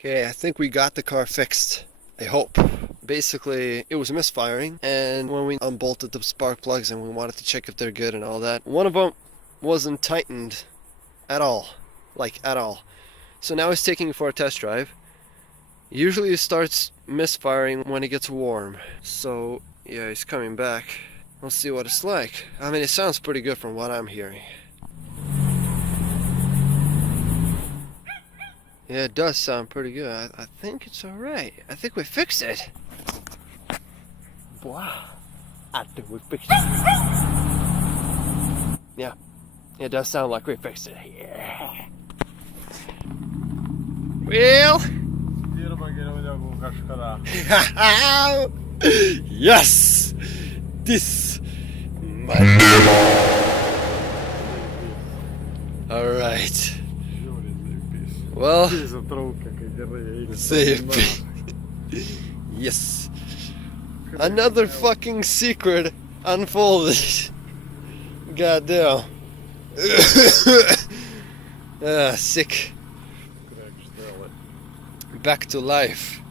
Okay, I think we got the car fixed. I hope. Basically, it was misfiring, and when we unbolted the spark plugs and we wanted to check if they're good and all that, one of them wasn't tightened at all. Like, at all. So now he's taking it for a test drive. Usually it starts misfiring when it gets warm. So, yeah, he's coming back. We'll see what it's like. I mean, it sounds pretty good from what I'm hearing. Yeah, it does sound pretty good. I think it's alright. I think we fixed it. Wow. I think we fixed it. Yeah, it does sound like we fixed it. Yeah. Well. Yes! This. Alright. Well, save. Yes. Another fucking secret unfolded. Goddamn. Sick. Back to life.